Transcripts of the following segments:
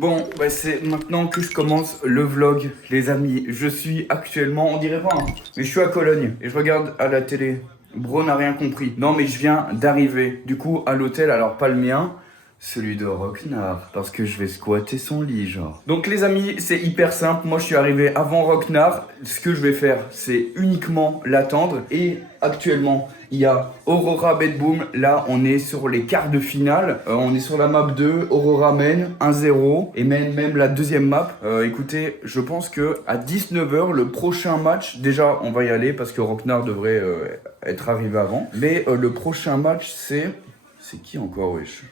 Bon, bah c'est maintenant que je commence le vlog, les amis. Je suis actuellement, on dirait pas, hein, mais je suis à Cologne et je regarde à la télé. Bro n'a rien compris. Non, mais je viens d'arriver, du coup, à l'hôtel, alors pas le mien, celui de Rocknar, parce que je vais squatter son lit, genre. Donc les amis, c'est hyper simple. Moi, je suis arrivé avant Rocknar. Ce que je vais faire, c'est uniquement l'attendre. Et actuellement, il y a Aurora Bedboom. Là, on est sur les quarts de finale. On est sur la map 2. Aurora mène 1-0 et mène même la deuxième map. Écoutez, je pense que à 19h, le prochain match, déjà, on va y aller parce que Rocknar devrait être arrivé avant. Mais le prochain match, c'est qui encore, wesh?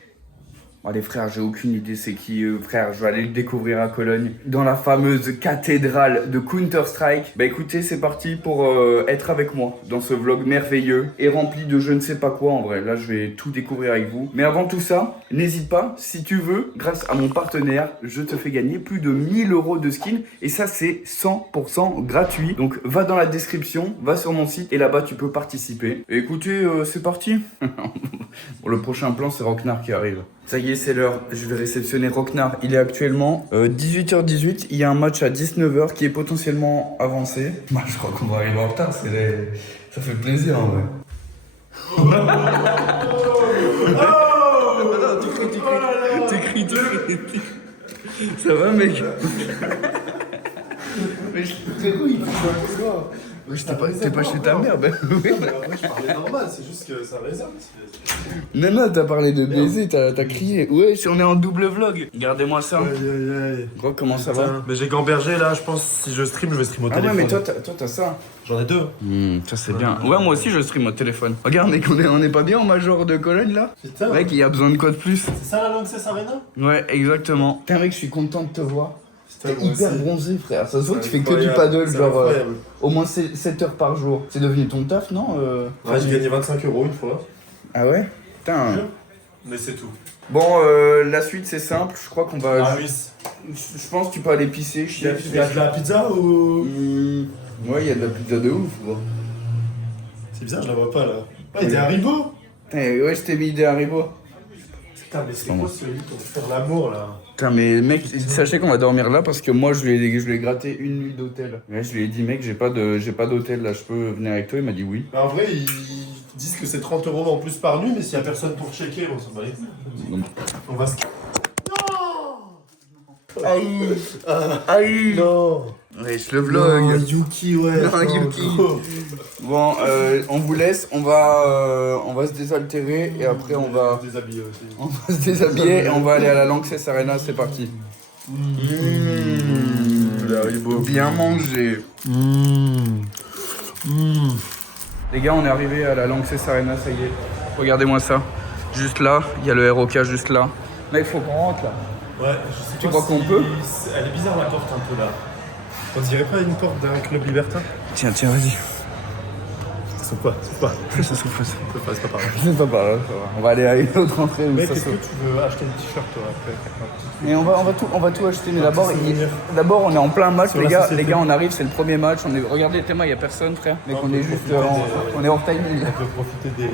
Allez frère, j'ai aucune idée c'est qui, frère, je vais aller le découvrir à Cologne, dans la fameuse cathédrale de Counter-Strike. Bah écoutez, c'est parti pour être avec moi dans ce vlog merveilleux et rempli de je ne sais pas quoi en vrai. Là, je vais tout découvrir avec vous. Mais avant tout ça, n'hésite pas, si tu veux, grâce à mon partenaire, je te fais gagner plus de 1000 € de skins et ça c'est 100% gratuit. Donc va dans la description, va sur mon site et là-bas tu peux participer. Et écoutez, c'est parti. Bon, le prochain plan, c'est Rocknar qui arrive. Ça y est, c'est l'heure. Je vais réceptionner Rocknar. Il est actuellement 18h18. Il y a un match à 19h qui est potentiellement avancé. Moi, je crois qu'on va arriver en retard. Ça fait plaisir en vrai. T'écris. Ça va, mec? Mais frérot, il faut pas. Oui, t'es pas chez ta mère, ben oui. Non, mais en vrai, je parlais normal, c'est juste que ça résonne. Non, t'as parlé de baiser, t'as crié. Ouais, si on est en double vlog. Regardez-moi ça. Aïe. Gros, comment ça va? Mais j'ai gambergé là, je pense si je stream, je vais stream au téléphone. Ah ouais, mais toi, t'as ça. J'en ai deux. Ça, c'est bien. Ouais, moi aussi, je stream au téléphone. Regarde, mec, on est pas bien en major de Cologne là? Putain. Mec, il y a besoin de quoi de plus? C'est ça la Lanxess Arena? Ouais, exactement. Putain, mec, je suis content de te voir. T'es Putain, moi hyper aussi. bronzé, frère. Ça se voit que tu fais que Incroyable, du paddle, c'est genre incroyable. au moins 7 heures par jour. C'est devenu ton taf, non? Ouais, j'ai gagné 25 € une fois. Ah ouais? Putain. Mais c'est tout. Bon, la suite, c'est simple. Je crois qu'on va. Ah oui. Je pense que tu peux aller pisser, Il y a de la pizza ou. Ouais, il y a de la pizza de ouf, gros. C'est bizarre, je la vois pas là. Ah, il y a des Haribo. Putain, ouais, je t'ai mis des haribots. Putain, mais c'est quoi celui pour faire l'amour là? Putain, mais mec, sachez qu'on va dormir là parce que moi, je lui ai gratté une nuit d'hôtel. Ouais, je lui ai dit, mec, j'ai pas d'hôtel là, je peux venir avec toi? Il m'a dit oui. Bah, en vrai, ils disent que c'est 30 € en plus par nuit, mais s'il y a personne pour checker, on s'en bat les couilles. On va se. Aïe! Aïe! Non! Wesh, le vlog! Non, Yuki, ouais! Non, Yuki! Bon, on vous laisse, on va se désaltérer et après on va déshabiller aussi. on va se déshabiller et on va aller à la Lanxess Arena, c'est parti. Bien mangé. Les gars, on est arrivé à la Lanxess Arena, ça y est. Regardez-moi ça. Juste là, il y a le ROK juste là. Mec, faut qu'on rentre là. Ouais, je sais Tu pas crois qu'on peut? Elle est bizarre la porte un peu là. On dirait pas une porte d'un club libertin? Tiens, vas-y. Ça souffle pas, Ça souffle. c'est pas pareil. C'est pas par là, ça va. On va aller à une autre entrée où Mec, ça est-ce que souffle. tu veux acheter un t-shirt toi après? Mais on va tout acheter, mais d'abord, souvenir. on est en plein match, Sur les la gars, société. on arrive, c'est le premier match, regardez, Théma, il y a personne, frère, mais Non, qu'on on est peut juste, profiter on est hors timing. On peut profiter des.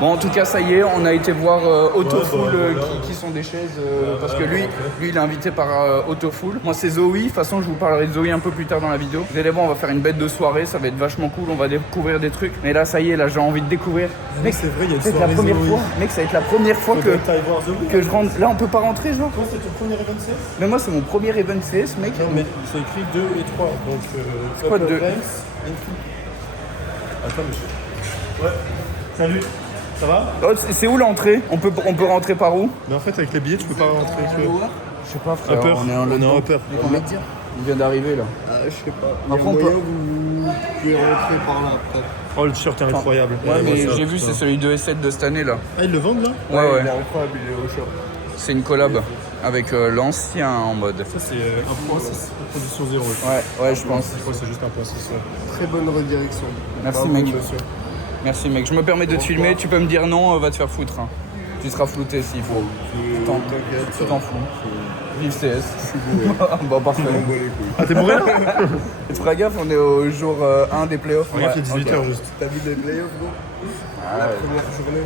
Bon, en tout cas, ça y est, on a été voir Autofull, Ouais, bah, qui sont des chaises, parce ouais, que lui, il est invité par Autofull. Moi, c'est Zoe, de toute façon, je vous parlerai de Zoe un peu plus tard dans la vidéo. Vous allez voir, on va faire une bête de soirée, ça va être vachement cool, on va découvrir des trucs. Mais là, ça y est, là, j'ai envie de découvrir. Mec, c'est vrai, il y a une C'est la soirée première Zoé. fois, mec, ça va être la première fois Faudrait que t'ailles voir Zoé. que je rentre. Là, on peut pas rentrer, genre. Toi, c'est ton premier event CS? Mais moi, c'est mon premier event CS, mec. Non, mais c'est écrit 2 et 3. Donc, C'est quoi, 2? Attends, monsieur. Ouais. Salut. Ça va? Oh, c'est où l'entrée? On peut rentrer par où? Mais en fait, avec les billets, tu peux pas rentrer. Je sais pas, frère. Upper. On est en upper. Mais combien de dire? Il vient d'arriver là. Je sais pas. Après, on peut- Vous pouvez rentrer par là après. Oh, le t-shirt est incroyable. Ouais, mais ça, j'ai vu, putain. c'est celui de S7 de cette année là. Ah, ils le vendent là? Ouais, ouais. Il est incroyable, il est au shop. C'est une collab avec l'ancien en mode. Ça, c'est 1.6, production 0. Ouais, je pense. Je crois que c'est juste 1.6. Ouais. Très bonne redirection. Merci, Bravo, mec. monsieur. Merci, mec. Je me permets de te filmer. Tu peux me dire non, va te faire foutre. Hein. Tu seras flouté s'il faut. Tu t'en fous. Vive CS. Bon, parfait. Ah, t'es bourré là? Tu feras gaffe, on est au jour 1 des playoffs. Regarde, il est 18h juste. T'as vu les playoffs, gros? Ah, La ouais. première journée.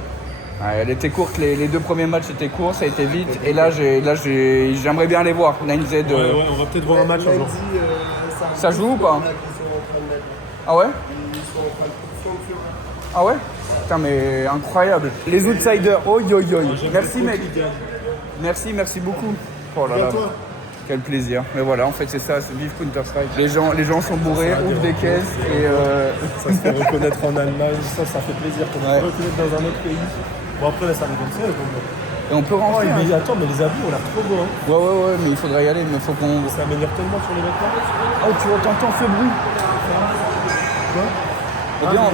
Ouais, elle était courte, les deux premiers matchs étaient courts, ça a été vite. Et là, j'aimerais bien les voir. 9Z. Ouais, on va peut-être voir un match un jour. Ça joue ou pas? Ah ouais? Ah ouais? Putain, mais incroyable. Les outsiders. Oh yo yo. Merci mec. Merci beaucoup. Oh là là. Quel plaisir. Mais voilà, en fait c'est ça, c'est vive Counter-Strike. Les gens sont bourrés, ouvrent des caisses et Ça se fait reconnaître en Allemagne, ça fait plaisir. Qu'on Ouais. se reconnaître dans un autre pays. Bon après là ça me donne ça. et on peut rentrer. hein. Mais attends, mais les habits ont l'air trop beaux. Hein. Ouais, mais il faudrait y aller, mais faut qu'on... Ça m'énerve tellement sur les vêtements. Oh, tu entends ce bruit? Quoi?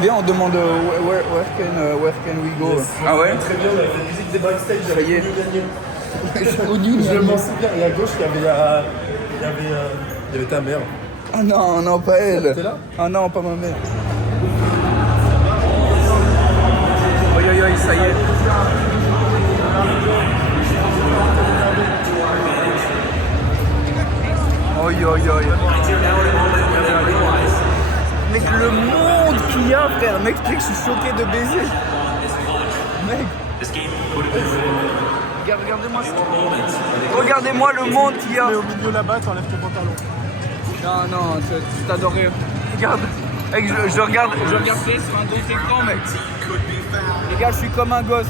Viens, on demande where can we go? Yes. Ah ouais? Très bien, on a fait la musique des backstage, Ça y est. Je m'en souviens, et à gauche il y avait ta mère. Ah non, pas elle. T'es là? Ah non, pas ma mère. Oi, ça y est. Oi. Mec, le monde qu'il y a, frère. Mec, je suis choqué de baiser. Mec. Regardez-moi ça. Regardez-moi le monde qu'il y a. Mais au milieu là-bas, t'enlèves ton pantalon. Non, c'est adoré. Regarde. Mec, je regarde sur un gros écran, mec. Les gars, je suis comme un gosse.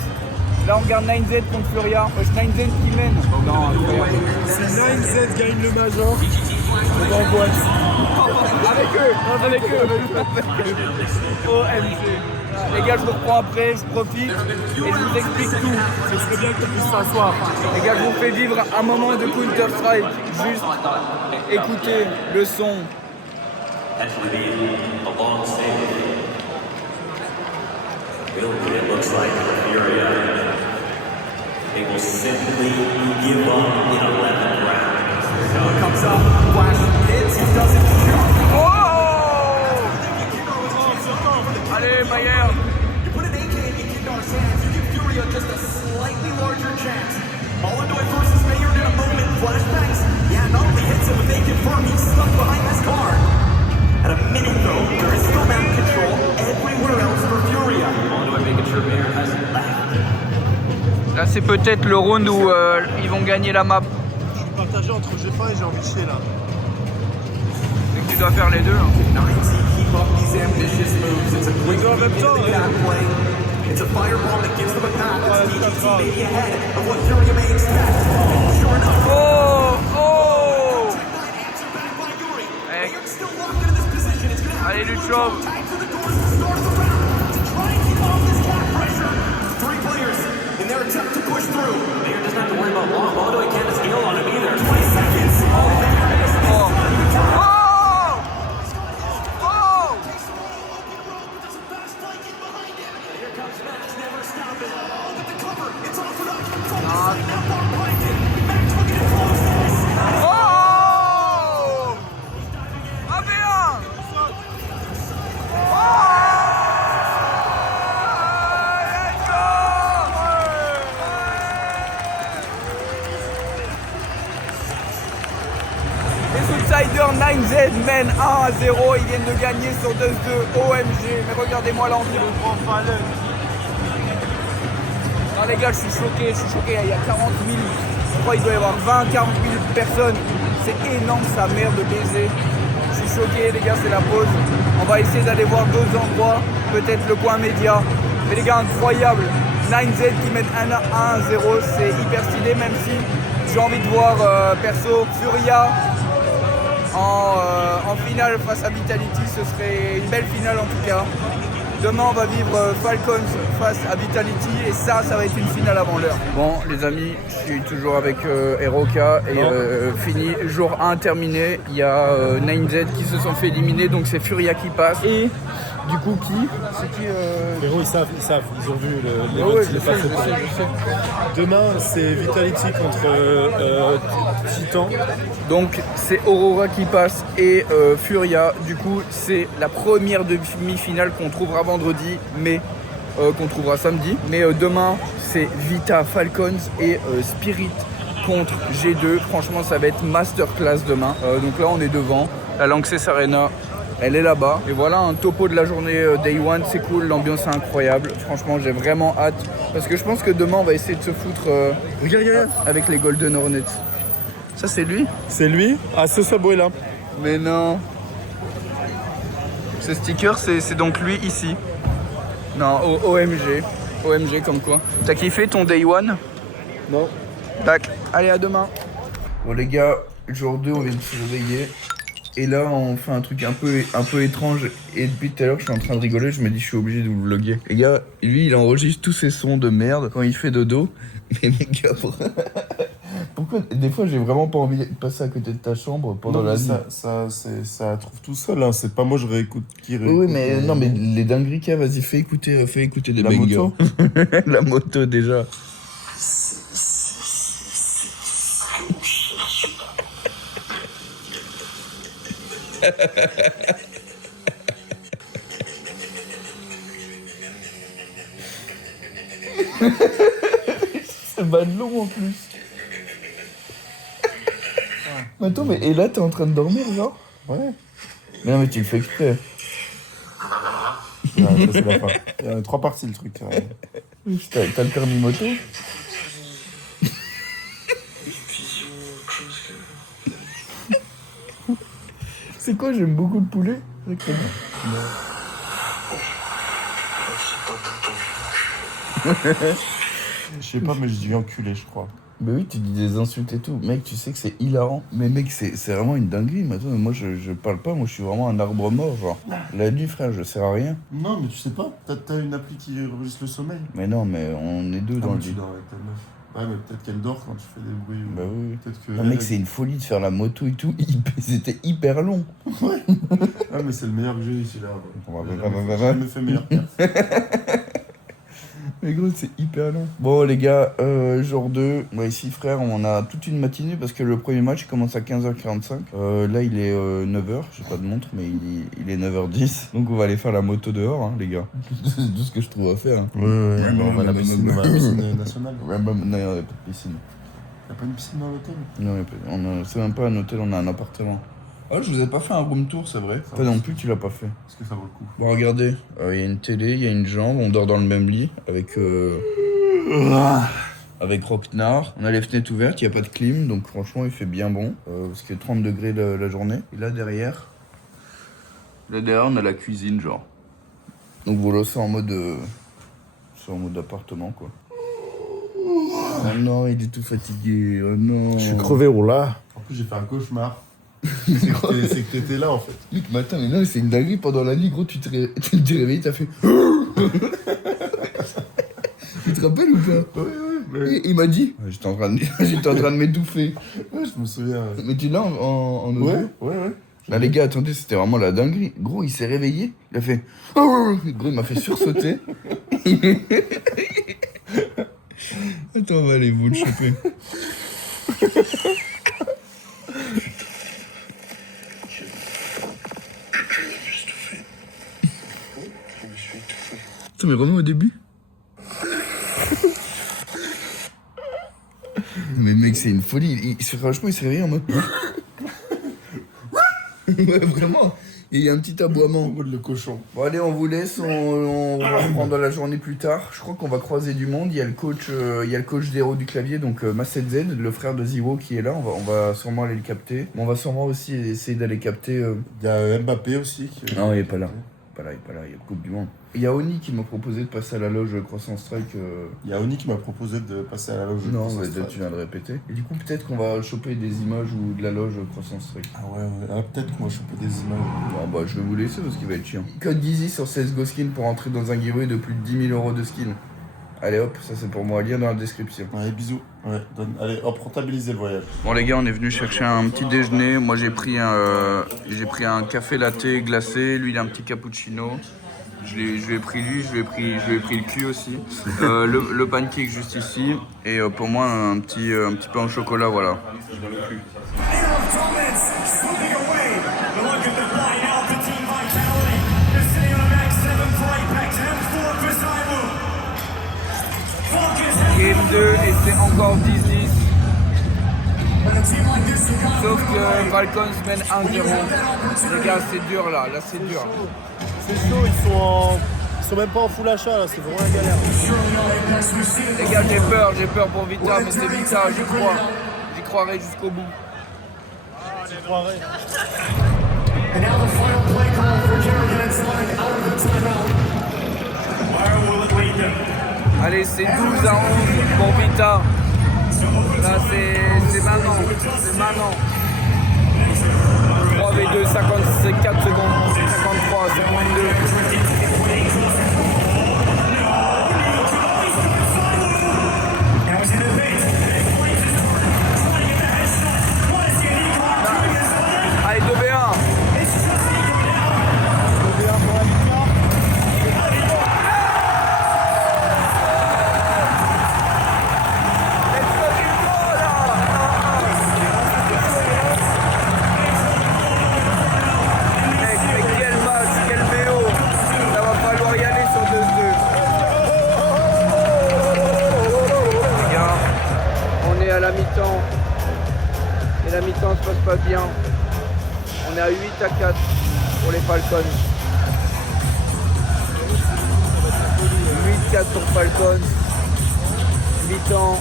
Là, on regarde 9Z contre Furia. 9Z qui mène. Non, incroyable. Si 9Z gagne le Major, on va en boîte. Avec eux. OMG. Les gars, je vous reprends après, je profite et je vous explique tout. Ce serait bien qu'on puisse s'asseoir. Les gars, je vous fais vivre un moment de Counter-Strike. Juste écoutez le son. Actually being a long save. Really, it looks like Furia. They will simply give up in 11 rounds. Comes up, flash hits, he doesn't shoot. Oh! Allez, Maillard. You put an AK in Kindar's hands, you give Furia just a slightly larger chance. Molyneux versus Maynard in a moment, flashbacks. Yeah, not only hits him, but they confirm he's stuck behind this car. At a minute though, there is still map control everywhere else for Furia. Molyneux making sure Maynard hasn't left. Là, c'est peut-être le round où ils vont gagner la map. Je suis partagé entre j'ai faim et j'ai envie de chier là. Et que tu dois faire les deux. Hein. Nice, keep up these ambitious moves. It's a quick en même temps, back play. It's a fireball that gives them a path. It's DGT maybe ahead of what Furia may expect. Sure enough. Oh! Answer back by Yuri. Hey. Maynard's still locked into this position. It's gonna have Allez, to go Lucho. tight to the doors to start the round to try and keep off this cap pressure. Three players in their attempt to push through. Maynard doesn't have to worry about long. Molyneux can't scale on him either. 20 seconds. Oh, there it is. Outsider 9Z mène 1-0, ils viennent de gagner sur 2-2 OMG, mais regardez-moi l'environ. Non les gars, je suis choqué, il y a 40 000, je crois qu'il doit y avoir 20-40 000 personnes, c'est énorme sa mère de baiser. Je suis choqué les gars, c'est la pause, on va essayer d'aller voir d'autres endroits, peut-être le coin média, mais les gars incroyable, 9Z qui mène 1-0, c'est hyper stylé même si j'ai envie de voir perso Furia en finale face à Vitality, ce serait une belle finale en tout cas. Demain on va vivre Falcons face à Vitality et ça va être une finale avant l'heure. Bon les amis, je suis toujours avec Eroka et fini, jour 1 terminé, il y a 9Z qui se sont fait éliminer donc c'est Furia qui passe et du coup qui? C'est qui Héros, ils savent, ils ont vu les ouais, votes, je sais. Demain, c'est Vitality contre Titan. Donc c'est Aurora qui passe et Furia. Du coup c'est la première demi-finale qu'on trouvera vendredi, mais qu'on trouvera samedi. Mais demain c'est Vita Falcons et Spirit contre G2. Franchement ça va être masterclass demain. Donc là on est devant la Lanxess Arena. Elle est là-bas. Et voilà un topo de la journée Day One. C'est cool, l'ambiance est incroyable. Franchement, j'ai vraiment hâte. Parce que je pense que demain, on va essayer de se foutre regarde, avec les Golden Hornets. Ça, c'est lui? C'est lui? Ah, ce Subway là. Mais non. Ce sticker, c'est donc lui ici. Non, OMG. OMG comme quoi. T'as kiffé ton Day One? Non. Tac. Allez, à demain. Bon les gars, jour 2, on vient de se réveiller. Et là, on fait un truc un peu étrange. Et depuis tout à l'heure, je suis en train de rigoler. Je me dis, je suis obligé de vous vlogger. Les gars, lui, il enregistre tous ses sons de merde quand il fait dodo. Mais les gars, pourquoi des fois, j'ai vraiment pas envie de passer à côté de ta chambre pendant la nuit. Ça trouve tout seul, hein. C'est pas moi, je réécoute. Qui réécoute, Oui, mais non, mais les dingueries qu'il y a, vas-y, fais écouter des la bangers. moto. La moto, déjà. C'est bad long en plus. Mais attends, mais et là t'es en train de dormir genre? Ouais. Mais non mais tu le fais exprès. Ouais, ça c'est la fin. Il y a 3 parties le truc. T'as le permis moto? C'est quoi, j'aime beaucoup le poulet? Je sais pas, mais je dis enculé, je crois. Bah oui, tu dis des insultes et tout. Mec, tu sais que c'est hilarant. Mais mec, c'est vraiment une dinguerie. Mais attends, moi, je parle pas. Moi, je suis vraiment un arbre mort, genre. La nuit, frère, je sers à rien. Non, mais tu sais pas. T'as une appli qui enregistre le sommeil. Mais non, mais on est deux dans le tu lit. dors avec ta meuf. Ouais, mais peut-être qu'elle dort quand tu fais des bruits. Bah oui. Peut-être que. Non, mec, c'est une folie de faire la moto et tout. C'était hyper long. Ouais. Ah, mais c'est le meilleur que j'ai eu, celui-là. Ouais. Je me fais meilleur père. Mais gros, c'est hyper long. Bon, les gars, jour 2. Moi, ici, frère, on a toute une matinée parce que le premier match commence à 15h45. Là, il est 9h. J'ai pas de montre, mais il est 9h10. Donc, on va aller faire la moto dehors, hein, les gars. C'est tout ce que je trouve à faire. Hein. Ouais, on va à la piscine nationale. Non, il n'y a pas de piscine. Y'a pas une piscine dans l'hôtel? Non, c'est même pas un hôtel, on a un appartement. Ah, je vous ai pas fait un room tour, c'est vrai. Toi non plus, tu l'as pas fait. Est-ce que ça vaut le coup? Bon, regardez, il y a une télé, il y a une jambe, on dort dans le même lit avec Rocknar. On a les fenêtres ouvertes, il n'y a pas de clim, donc franchement, il fait bien bon. Parce qu'il y a 30 degrés la journée. Et là derrière, on a la cuisine, genre. Donc voilà, c'est en mode appartement, quoi. Oh non, il est tout fatigué, oh non. Je suis crevé, oh là. En plus, j'ai fait un cauchemar. C'est que t'étais là en fait. Mec, mais attends, mais non, c'est une dinguerie. Pendant la nuit, gros, tu t'es réveillé, t'as fait. Tu te rappelles ou pas? Ouais. Il m'a dit. J'étais en train de m'étouffer. Ouais, je me souviens. Mais tu l'as en audio? Ouais. Là, les gars, attendez, c'était vraiment la dinguerie. Gros, il s'est réveillé, il a fait. Gros, il m'a fait sursauter. Attends, on va aller vous le choper. Attends, mais vraiment au début. Mais mec, c'est une folie. Franchement, il s'est réveillé en mode. Ouais, vraiment. Il y a un petit aboiement. En mode le cochon. Bon, allez, on vous laisse. On va reprendre la journée plus tard. Je crois qu'on va croiser du monde. Il y a le coach d'Hero du clavier, donc Masset Z, le frère de Ziwo qui est là. On va sûrement aller le capter. Mais on va sûrement aussi essayer d'aller capter. Il y a Mbappé aussi. Non, il est pas là. Il y a Coupe du Monde. Il y a Oni qui m'a proposé de passer à la loge Croissant Strike. Il y a Oni qui m'a proposé de passer à la loge. Non, mais tu viens de répéter. Et du coup, peut-être qu'on va choper des images ou de la loge Croissant Strike. Ah ouais. Ah, peut-être qu'on va choper des images. Bon, bah, je vais vous laisser parce qu'il va être chiant. Code Dizzy sur CSGO Skin pour entrer dans un giveaway de plus de 10 000 € de skin. Allez hop, ça c'est pour moi, lien dans la description. Allez, bisous. Ouais, allez, hop, rentabilisez le voyage. Bon les gars, on est venu chercher un petit déjeuner. Moi j'ai pris un café latte glacé, lui il a un petit cappuccino. Je lui ai pris lui, je lui ai pris le cul aussi. Le pancake juste ici. Et pour moi un petit pain au chocolat, voilà. Game 2 et c'est encore 10-10. Sauf que Falcons mène 1-0. Les gars, c'est dur là c'est dur. C'est chaud, ils sont même pas en full achat là, c'est vraiment la galère. Les gars, j'ai peur pour Vita, mais c'est Vita, j'y crois. J'y croirai jusqu'au bout. Tu croirais. And now the final play call for Kerrigan Select out of the timeout. Where will it lead them? Allez, c'est 12-11 pour Vita. Là, c'est maintenant. C'est maintenant. 3v2, 54 secondes. 53, 52. Allez, 2v1. À la mi-temps et la mi-temps se passe pas bien. On est à 8-4 pour les Falcons. 8-4 pour Falcons. Mi-temps.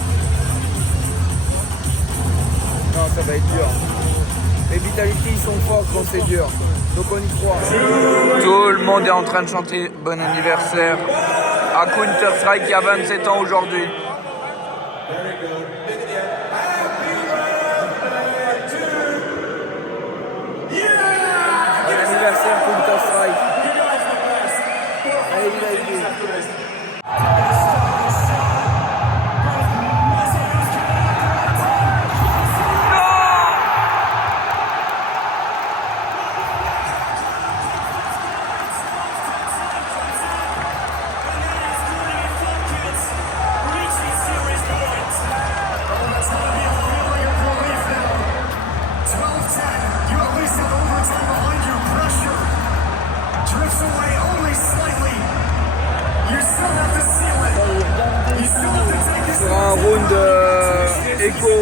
Non, ça va être dur. Les Vitality ils sont forts quand c'est dur. Donc on y croit. Tout le monde est en train de chanter bon anniversaire à Counter-Strike qui a 27 ans aujourd'hui. Anniversaire Counter-Strike. Allez, allez. Sur un round écho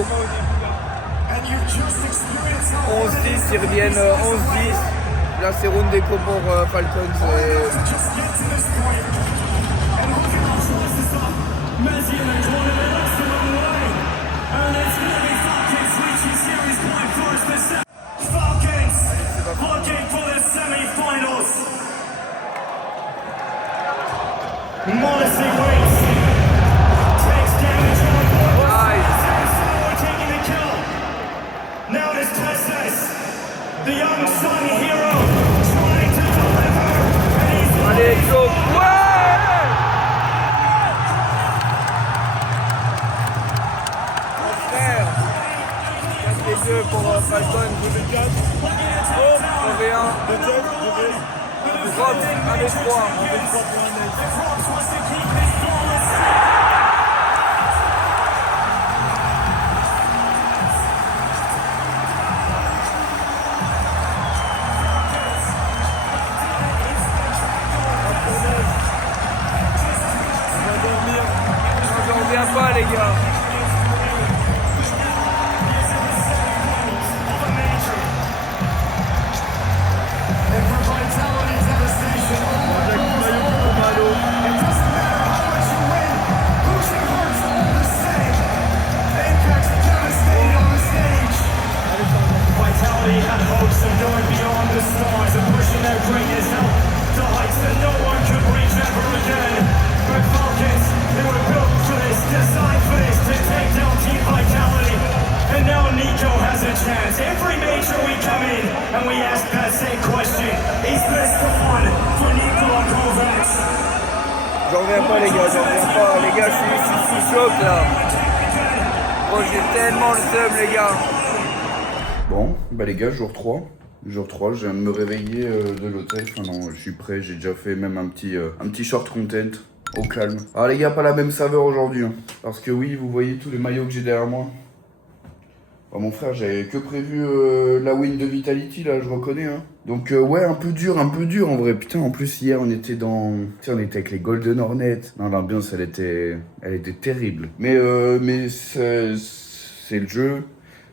11-10, ils reviennent 11-10. Là c'est round écho pour Falcons. Modesty waits. Takes damage on the board. Nice. Taking the kill. Now it is Testes, the young son hero, trying to deliver. And he's Allez, go. Ouais. Mon frère. 4v2 pour Falcon. 2v4. Oh, 2v1. 2v1. Drop 1v3. 1v3 pour un J'en reviens pas les gars. Vitality had hopes of going beyond the stars and pushing their greatness out to heights that no one could reach ever again. But Falcons, they were built for this, designed for this, to take down Team Vitality. And now Nico has a chance. Every major we come in and we ask that same question. Is this the one for Nikola Kovacs? J'en reviens pas les gars, j'en reviens pas. Les gars, je suis sous choc là. Oh, j'ai tellement le seum les gars. Bon, bah les gars, jour 3. Jour 3, je viens de me réveiller de l'hôtel. Enfin non, je suis prêt, j'ai déjà fait même un petit short content. Au calme. Alors les gars, pas la même saveur aujourd'hui. Hein. Parce que oui, vous voyez tous les maillots que j'ai derrière moi. Oh, mon frère, j'avais que prévu la win de Vitality, là, je reconnais. Hein. Donc ouais, un peu dur en vrai. Putain, en plus, hier, on était avec les Golden Hornets. Non, l'ambiance, elle était terrible. Mais c'est le jeu.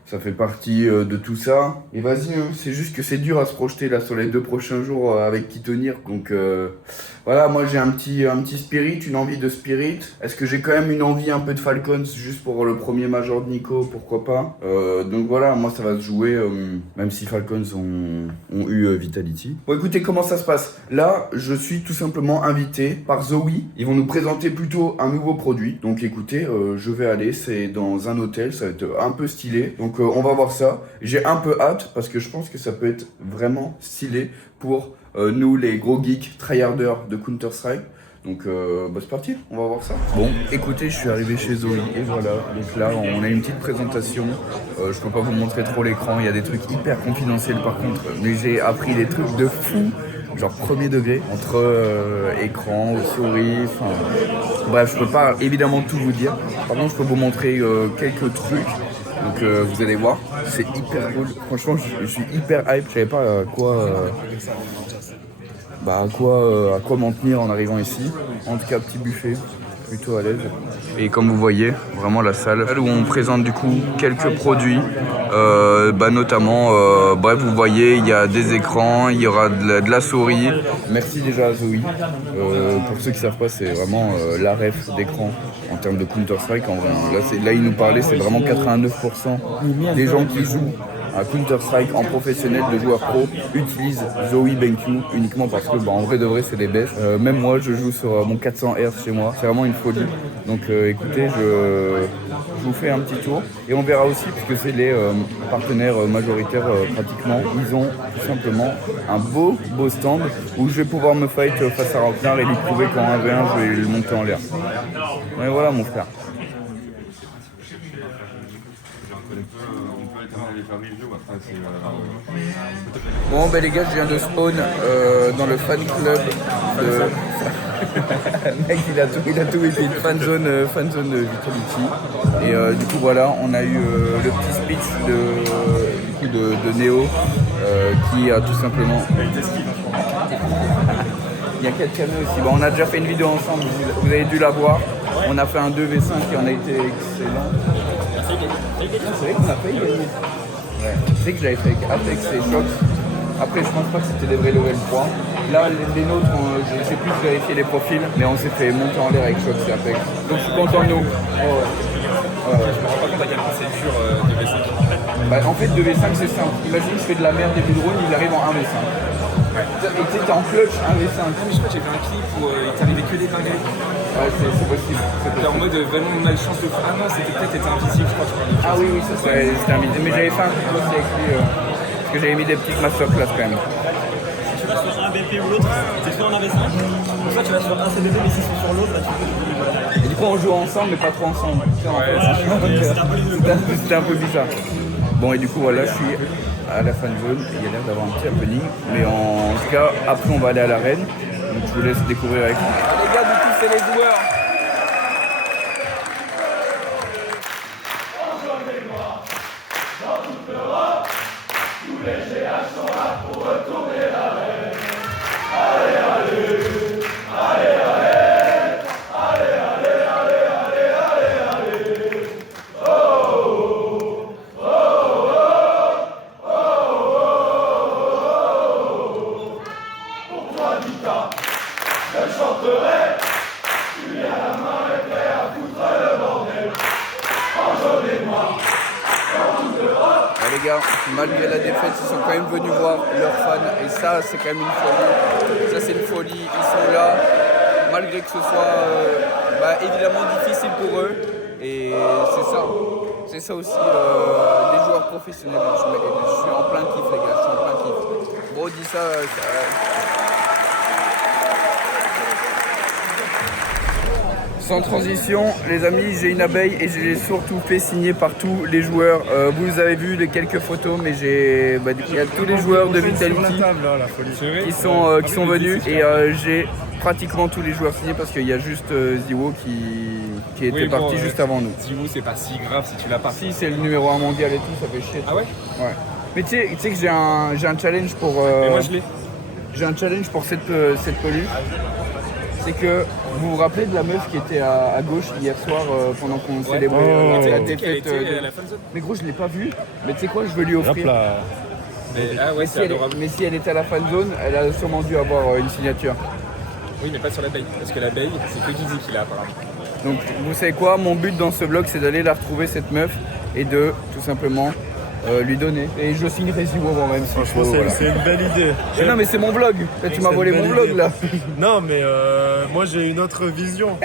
Ça fait partie de tout ça. Et vas-y, hein, c'est juste que c'est dur à se projeter là sur les 2 prochains jours avec qui tenir. Donc voilà, moi j'ai un petit spirit, une envie de spirit. Est-ce que j'ai quand même une envie un peu de Falcons juste pour le premier major de Nico, pourquoi pas. Donc voilà, moi ça va se jouer, même si Falcons ont eu Vitality. Bon écoutez, comment ça se passe? Là, je suis tout simplement invité par Zoe. Ils vont nous présenter plutôt un nouveau produit. Donc écoutez, je vais aller, c'est dans un hôtel, ça va être un peu stylé. Donc on va voir ça. J'ai un peu hâte parce que je pense que ça peut être vraiment stylé pour nous les gros geeks tryharders de Counter-Strike. Donc c'est parti, on va voir ça. Bon, écoutez, je suis arrivé chez Zoe et voilà. Donc là, on a une petite présentation. Je peux pas vous montrer trop l'écran, il y a des trucs hyper confidentiels par contre. Mais j'ai appris des trucs de fou, genre premier degré, entre écran, souris, enfin... Bref, je peux pas évidemment tout vous dire. Par contre, je peux vous montrer quelques trucs. Donc vous allez voir, c'est hyper cool. Franchement, je suis hyper hype. Je savais pas à quoi m'en tenir en arrivant ici. En tout cas, petit buffet, plutôt à l'aise. Et comme vous voyez, vraiment la salle où on présente du coup quelques produits, notamment, bref, vous voyez, il y a des écrans, il y aura de la souris. Merci déjà à Zoe. Pour ceux qui savent pas, c'est vraiment la ref d'écran en termes de Counter-Strike. En vrai, là, il nous parlait, c'est vraiment 89% des gens qui jouent à Counter-Strike en professionnel de joueurs pro utilisent Zoe BenQ uniquement parce que en vrai de vrai c'est les best. Même moi je joue sur mon 400 Hz chez moi, c'est vraiment une folie. Donc écoutez, je vous fais un petit tour et on verra aussi puisque c'est les partenaires majoritaires pratiquement. Ils ont tout simplement un beau stand où je vais pouvoir me fight face à Rocknar et lui prouver qu'en 1v1 je vais le monter en l'air. Et voilà mon frère. Bon les gars, je viens de spawn dans le fan club de... Mec il a tout épié. Fan zone Vitality. Et du coup voilà, on a eu le petit speech de Neo qui a tout simplement... Il y a 4 canaux aussi. Bon, on a déjà fait une vidéo ensemble, vous avez dû la voir. On a fait un 2v5 qui en a été excellent. C'est vrai qu'on a failli gagner. Ouais. C'est vrai que je l'avais fait avec Apex et Shox. Après, je pense pas que c'était des vrais level 3. Là, les nôtres, j'ai plus vérifié les profils, mais on s'est fait monter en l'air avec Shox et Apex. Donc je suis content de nous. Ouais. Je me rends pas compte à quel point c'est dur 2v5. En fait, 2v5 c'est simple. Imagine, je fais de la merde des drone, il arrive en 1v5. Ouais. Et t'es en clutch 1v5. Mais je crois que j'ai vu un clip où il t'arrivait que des dingueries. Ouais, c'est possible. C'était en mode vraiment malchance de fou. Ah non, c'était peut-être invisible, je crois. Ah oui, ça c'était invisible. Mais j'avais fait un clip aussi avec lui. Parce que j'avais mis des petites masterclass quand même. Si tu vas sur un BP ou l'autre, c'est soit en AV5, soit tu vas sur un CBP, mais si c'est sur l'autre, là tu peux. Et du coup, on joue ensemble, mais pas trop ensemble. C'était un peu bizarre. Bon, et du coup, voilà, je suis à la fan zone. Il y a l'air d'avoir un petit happening. Mais en tout cas, après, on va aller à l'arène. Donc, je vous laisse découvrir avec moi. Les gars, du coup, c'est les joueurs. Les gars, malgré la défaite, ils sont quand même venus voir leurs fans et ça c'est quand même une folie. Ça c'est une folie, ils sont là, malgré que ce soit évidemment difficile pour eux. Et c'est ça aussi les joueurs professionnels. Je suis en plein kiff les gars, je suis en plein kiff. Bro dis ça. Sans transition, les amis, j'ai une abeille et j'ai surtout fait signer par tous les joueurs. Vous avez vu les quelques photos, mais il y a tous les joueurs de Vitality qui sont venus et j'ai pratiquement tous les joueurs signés parce qu'il y a juste Ziwo qui était parti juste avant nous. Ziwo, c'est pas si grave si tu l'as pas. Si, c'est le numéro 1 mondial et tout, ça fait chier. Ah ouais? Ouais. Mais tu sais que j'ai un challenge pour. Mais moi je l'ai. J'ai un challenge pour cette peluche. c'est que vous vous rappelez de la meuf qui était à gauche hier soir pendant qu'on célébrait la défaite la fanzone. Mais gros, je l'ai pas vue. Mais tu sais quoi, je veux lui Hop offrir. là. Ah ouais, c'est adorable. Mais si elle était à la fan zone, elle a sûrement dû avoir une signature. Oui, mais pas sur l'abeille. Parce que l'abeille, c'est que Gizzy qui l'a apparemment. Donc vous savez quoi, mon but dans ce vlog c'est d'aller la retrouver cette meuf et de tout simplement lui donner. Et je signerai si vous même si Franchement, faut, voilà. c'est une belle idée. Mais non mais c'est mon vlog, là, tu m'as C'est volé une mon belle vlog idée. là. Non, mais moi j'ai une autre vision.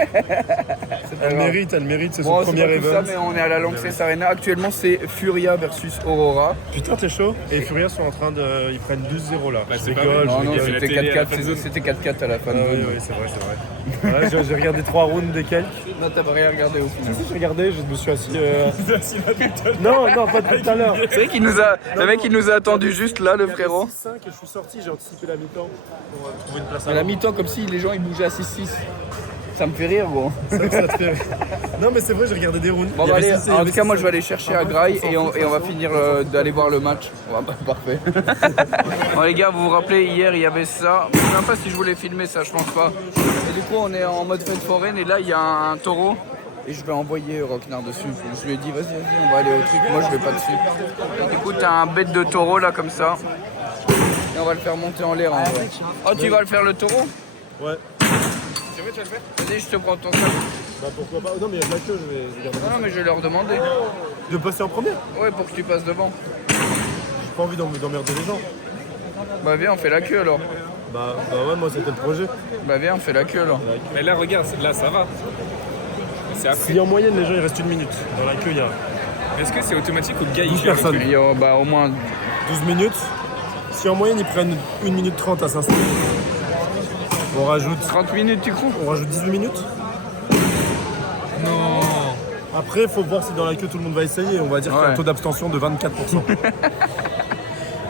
Elle mérite, c'est son Bon, c'est premier pas tout ça, event. mais on est à la Lanxess Arena. Actuellement c'est Furia versus Aurora. Putain, t'es chaud. Et Furia sont en train de. Ils prennent 12-0 là. Bah, Je c'est pas rigole, mal. Non, non, il y avait la c'était télé à la 4-4, fan zone. c'était 4-4 à la fin. Ah, oui, c'est vrai. Ouais, j'ai regardé 3 rounds des quelques. Non, t'as pas rien regardé au final. Si, j'ai regardé, je me suis assis. Non, pas depuis tout à l'heure. C'est vrai qu'il nous a, le mec il nous a attendu juste là, le frérot. 6-5 et je suis sorti, j'ai anticipé la mi-temps pour trouver une place À la mi-temps comme si les gens ils bougeaient à 6-6. Ça me fait rire gros. Ça te fait... Non, mais c'est vrai, j'ai regardé des rounds. Bon Il y bah avait allez, 6, il y en avait tout cas moi 6. je vais aller chercher à Grail et on va finir d'aller voir le match. Ouais, bah, parfait. Bon les gars, vous vous rappelez hier il y avait ça. Je sais même pas si je voulais filmer ça, je pense pas. Et du coup on est en mode fête foraine et là il y a un taureau. Et je vais envoyer Rocknard dessus. Je lui ai dit vas-y, on va aller au truc, moi je vais pas dessus. Et du coup t'as un bête de taureau là comme ça. Et on va le faire monter en l'air en vrai. Oh tu vas le faire le taureau? Ouais. C'est vrai, tu vas le faire? Vas-y je te prends ton sac. Bah pourquoi pas. Non, mais il y a de la queue, je vais garder. Non mais je vais leur demander. De passer en premier. Ouais pour que tu passes devant. J'ai pas envie d'emmerder les gens. Bah viens on fait la queue alors. Bah ouais, moi c'était le projet. Bah viens on fait la queue alors. Mais là, regarde, là, ça va. C'est après. Si en moyenne les gens ils restent 1 minute. Dans la queue, il y a Est-ce que c'est automatique ou le gars il 12 gère personnes. le truc? Il y a bah, au moins 12 minutes. Si en moyenne ils prennent 1 minute 30 à s'installer, on rajoute 30 minutes tu crois? 18 minutes. Non. Après, il faut voir si dans la queue tout le monde va essayer. On va dire qu'il y a Ouais. un taux d'abstention de 24%.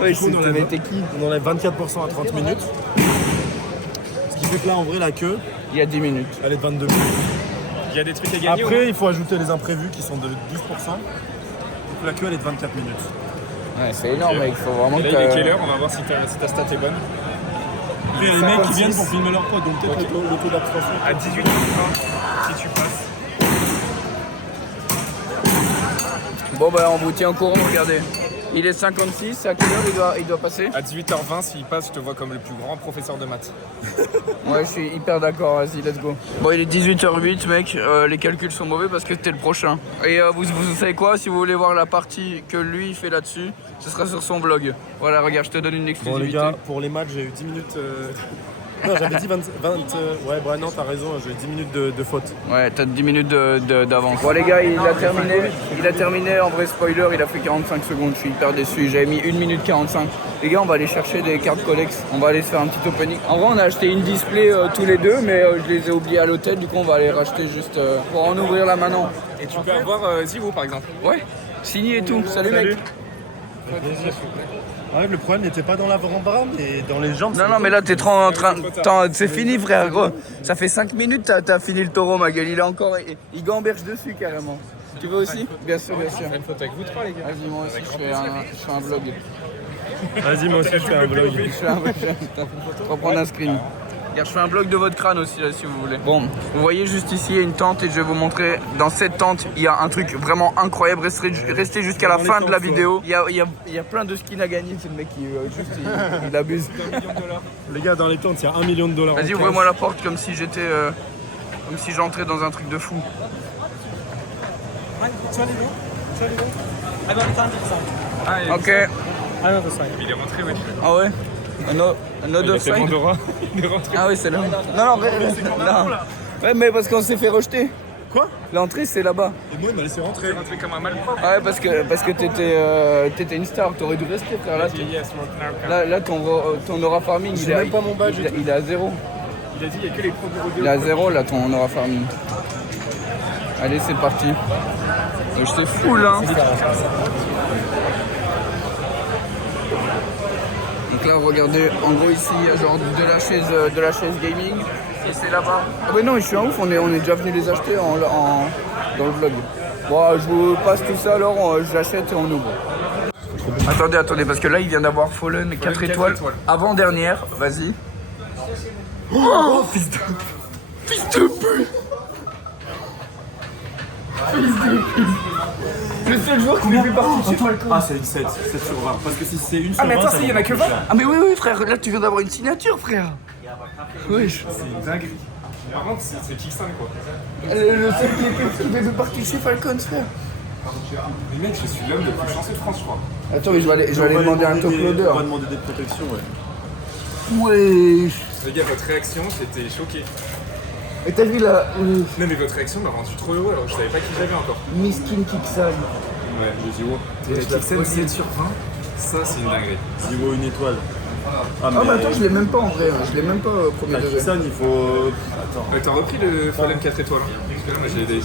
Oui, Du coup, on enlève- t'es qui? On enlève 24% à 30 minutes. Ce qui fait que là, en vrai, la queue, Il y a 10 minutes. elle est de 22 minutes. Il y a des trucs à gagner. Après, il faut ajouter les imprévus qui sont de 12%. Donc la queue, elle est de 24 minutes. Ouais, c'est énorme mec, faut vraiment Là, que il est quelle heure? On va voir si ta stat est bonne. Après, les mecs qui viennent pour filmer leur pote, donc peut-être le taux d'abstention. À 18h30, si tu passes. Bon bah on vous tient au courant, regardez. Il est 56, à quelle heure il doit passer? À 18h20, s'il passe, je te vois comme le plus grand professeur de maths. Ouais, je suis hyper d'accord, vas-y, let's go. Bon, il est 18h08, mec, les calculs sont mauvais parce que c'était le prochain. Et vous savez quoi, si vous voulez voir la partie que lui fait là-dessus, ce sera sur son vlog. Voilà, regarde, je te donne une Bon, exclusivité. les gars, pour les matchs, j'ai eu 10 minutes. Non, j'avais dit 20. Ouais, bah non, t'as raison, j'ai 10 minutes de faute. Ouais, t'as 10 minutes d'avance. Bon les gars, il a terminé, en vrai spoiler, il a fait 45 secondes, je suis hyper déçu, j'avais mis 1 minute 45. Les gars, on va aller chercher des cartes collects, on va aller se faire un petit opening. En vrai, on a acheté une display tous les deux, mais je les ai oubliés à l'hôtel, du coup on va aller racheter juste pour en ouvrir là maintenant. Et tu peux avoir Zivo par exemple. Ouais, signé et tout, salut mec. Ah, le problème n'était pas dans l'avant-bras, mais dans les jambes. Non, non, mais là t'es trop en train. C'est fini, frère, gros. Ça fait 5 minutes, t'as fini le taureau, ma gueule. Il est encore. Il gamberge dessus carrément. Tu veux aussi? Bien sûr, bien sûr. Une photo avec vous trois, les gars. Vas-y, moi aussi, je fais un vlog. Vas-y, moi aussi, je fais un vlog. Je fais un vlog. On va prendre un screen. Regarde, je fais un vlog de votre crâne aussi, là, si vous voulez. Bon, vous voyez juste ici, il y a une tente et je vais vous montrer. Dans cette tente, il y a un truc vraiment incroyable. Restez jusqu'à la fin de la vidéo. Il y a plein de skins à gagner. C'est le mec qui juste, il abuse. Les gars, dans les tentes, il y a $1 million. Vas-y, ouvrez-moi la porte comme si j'étais. Comme si j'entrais dans un truc de fou. Ok. Il est rentré, ouais. Ah ouais? Another C'est side? Pandora. Il est rentré. Ah oui, c'est là. Non, non. Ouais, mais parce qu'on s'est fait rejeter. Quoi? L'entrée, c'est là-bas. Et moi, il m'a laissé rentrer. Il est rentré comme un malpropre. Ah ouais, parce que t'étais une star, t'aurais dû rester, frère. Là, ton aura farming, J'ai même pas mon badge et il est à 0. Il a dit, il n'y a que les pros bureaux de Il est à 0, là, ton aura farming. Allez, c'est parti. C'est full, hein. Donc là, regardez, en gros, ici, il y a genre de la chaise gaming. Et c'est là-bas. Ah ouais, non, je suis un ouf, on est déjà venu les acheter dans le vlog. Bon, je vous passe tout ça, alors je l'achète et on ouvre. Attendez, parce que là, il vient d'avoir Fallen 4 étoiles. Avant-dernière, vas-y. Oh, fils de... de pute. Le seul joueur qui fait partie de chez Falcon. Ah, c'est une 7 sur 20. Parce que si c'est une sur 20. Ah, mais attends, ça il y en a que 20. cher. Ah, mais oui, frère, là tu viens d'avoir une signature, frère. Wesh. C'est une dinguerie. Par contre, c'est Kickstand quoi. Le seul qui fait partie de chez Falcon, frère. Mais mec, je suis l'homme le plus chanceux de France, je crois. Attends, mais je vais aller demander un top loader. On va demander des protections, ouais. Wesh. Les gars, votre réaction, j'étais choqué. Et t'as vu la Non, mais votre réaction m'a rendu trop heureux alors je savais pas qui j'avais encore. Miskin Kicksan? Ouais, je dis wow. Et Kickstand 7 sur 20, ça c'est une dinguerie. Il vaut une étoile. Ah, mais attends, je l'ai même pas en vrai, hein. Je l'ai même pas au premier La degré. Kicksan, il faut. Attends. T'as repris le Fallen 4 étoiles hein. Parce que là, moi j'ai des.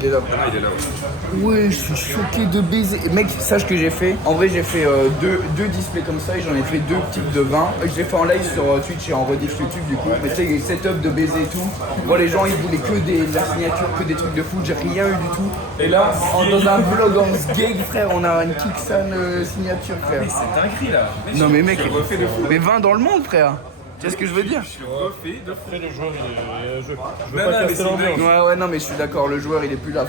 Il est là. Ah non, il est là, ouais. Ouais, je suis choqué de baiser. Mec, sache que j'ai fait. En vrai, j'ai fait deux displays comme ça et j'en ai fait 2 types de 20. Je l'ai fait en live sur Twitch et en rediff YouTube du coup. Mais tu sais, les setup de baiser et tout. Moi, les gens ils voulaient que de la signature, que des trucs de foot. J'ai rien eu du tout. Et là, dans un vlog en sgeg, frère, on a une Kicksan signature, frère. Mais c'est dinguerie là. Non, mais mec, je suis refait de fou. mais 20 dans le monde, frère. Tu sais ce que je veux dire? Je suis refait de fou. Après, le joueur, je veux Non, pas non, mais casser c'est l'ambiance. dingue. Ouais, non, mais je suis d'accord, le joueur il est plus là.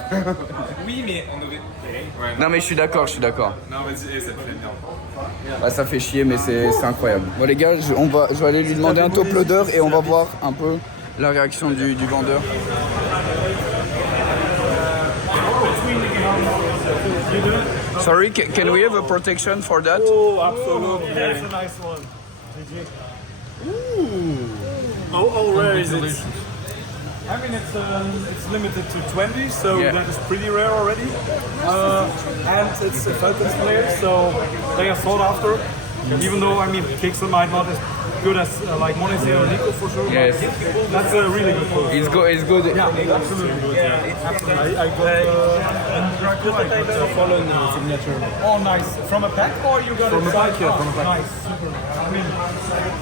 Oui, mais on devait. Ouais, Non, mais je suis d'accord, je suis d'accord. Non, vas-y, ça te fait bien. Bah, ça fait chier, mais c'est incroyable. Bon, les gars, je vais aller lui demander un top loader et on va voir un peu la réaction du vendeur. Sorry, can we have a protection for that? Oh, absolutely. That's a nice one. Ooh. How rare is it? I mean, it's limited to 20, so Yeah. that is pretty rare already. And it's a Falcons player, so they are sought after. Even though, I mean, Kickster might not as good as like Monese or Nico for sure. Yes. But that's a really good player. It's good. Yeah, absolutely. I got a Fallen signature. Oh, nice. From a pack or you got From it? a pack, yeah, from a pack. Nice, super. I mean,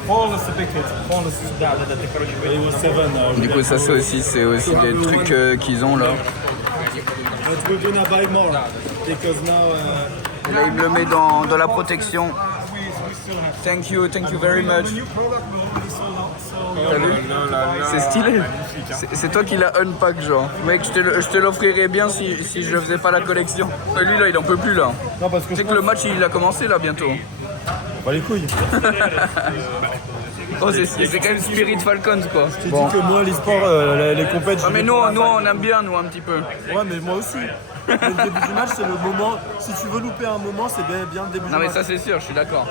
Fallen is a big hit. Fallen is it was 7. Du coup, ça c'est aussi des trucs qu'ils ont là. But we're gonna buy more because now. Et là, il me le met dans la protection. Thank you very much. T'as vu? C'est stylé. C'est toi qui l'as unpack, genre. Mec, je te l'offrirais bien si je faisais pas la collection. Lui là, il en peut plus là. Non, parce que Tu sais que le match il a commencé là bientôt. pas les couilles. Oh, c'est quand même Spirit Falcons quoi. J'ai dit que moi, l'e-sport, les compètes. Ah, mais nous on aime bien nous un petit peu. Ouais, mais moi aussi. Le début du match, c'est le moment. Si tu veux louper un moment, c'est bien le début Non du mais match. ça c'est sûr, je suis d'accord.